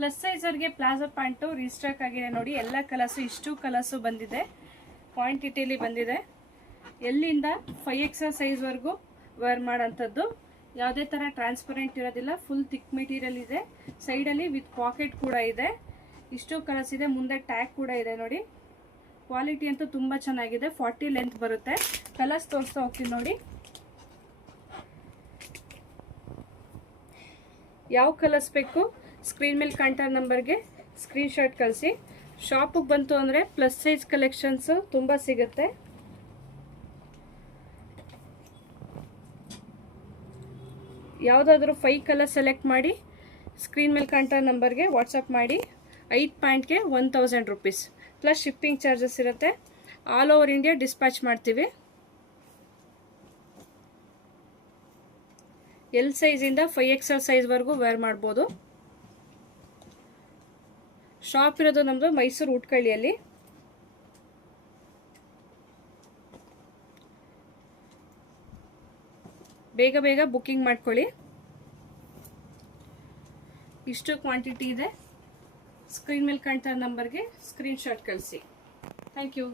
Plus ಸೈಜರ್ಗೆ palazzo pant restock ಆಗಿದೆ ನೋಡಿ. ಎಲ್ಲ ಕಲರ್ಸು ಇಷ್ಟು ಕಲರ್ಸು ಬಂದಿದೆ, ಕ್ವಾಂಟಿಟಿಲಿ ಬಂದಿದೆ. ಎಲ್ಲಿಂದ 5XL ಸೈಜ್ವರೆಗೂ ವೇರ್ ಮಾಡೋಂಥದ್ದು. ಯಾವುದೇ ಥರ ಟ್ರಾನ್ಸ್ಪರೆಂಟ್ ಇರೋದಿಲ್ಲ, ಫುಲ್ ಥಿಕ್ ಮೆಟೀರಿಯಲ್ ಇದೆ. ಸೈಡಲ್ಲಿ ವಿತ್ ಪಾಕೆಟ್ ಕೂಡ ಇದೆ. ಇಷ್ಟು ಕಲರ್ಸ್ ಇದೆ, ಮುಂದೆ ಟ್ಯಾಗ್ ಕೂಡ ಇದೆ ನೋಡಿ. ಕ್ವಾಲಿಟಿ ಅಂತೂ ತುಂಬ ಚೆನ್ನಾಗಿದೆ. 40 ಲೆಂತ್ ಬರುತ್ತೆ. ಕಲರ್ಸ್ ತೋರಿಸ್ತಾ ಹೋಗ್ತೀನಿ ನೋಡಿ. ಯಾವ ಕಲರ್ಸ್ ಬೇಕು ಸ್ಕ್ರೀನ್ ಮೇಲೆ ಕಾಣ್ತಾ ನಂಬರ್ಗೆ ಸ್ಕ್ರೀನ್ಶಾಟ್ ಕಳಿಸಿ. ಶಾಪಿಗೆ ಬಂತು ಅಂದರೆ ಪ್ಲಸ್ ಸೈಜ್ ಕಲೆಕ್ಷನ್ಸು ತುಂಬ ಸಿಗುತ್ತೆ. ಯಾವುದಾದ್ರೂ 5 ಕಲರ್ ಸೆಲೆಕ್ಟ್ ಮಾಡಿ ಸ್ಕ್ರೀನ್ ಮೇಲೆ ಕಾಣ್ತಾ ನಂಬರ್ಗೆ ವಾಟ್ಸಪ್ ಮಾಡಿ. 5 ಪ್ಯಾಂಟ್ಗೆ 1000 ರೂಪೀಸ್ ಪ್ಲಸ್ ಶಿಪ್ಪಿಂಗ್ ಚಾರ್ಜಸ್ ಇರುತ್ತೆ. ಆಲ್ ಓವರ್ ಇಂಡಿಯಾ ಡಿಸ್ಪ್ಯಾಚ್ ಮಾಡ್ತೀವಿ. ಎಲ್ ಸೈಜಿಂದ 5XL ಸೈಜ್ವರೆಗೂ ವೇರ್ ಮಾಡ್ಬೋದು. ಶಾಪ್ ಇರೋದು ನಮ್ಮದು ಮೈಸೂರು ಉಟ್ಕಳ್ಳಿಯಲ್ಲಿ. ಬೇಗ ಬೇಗ ಬುಕ್ಕಿಂಗ್ ಮಾಡ್ಕೊಳ್ಳಿ. ಇಷ್ಟು ಕ್ವಾಂಟಿಟಿ ಇದೆ. ಸ್ಕ್ರೀನ್ ಮೇಲೆ ಕಾಣ್ತಾ ನಂಬರ್ಗೆ ಸ್ಕ್ರೀನ್ಶಾಟ್ ಕಳಿಸಿ. Thank you.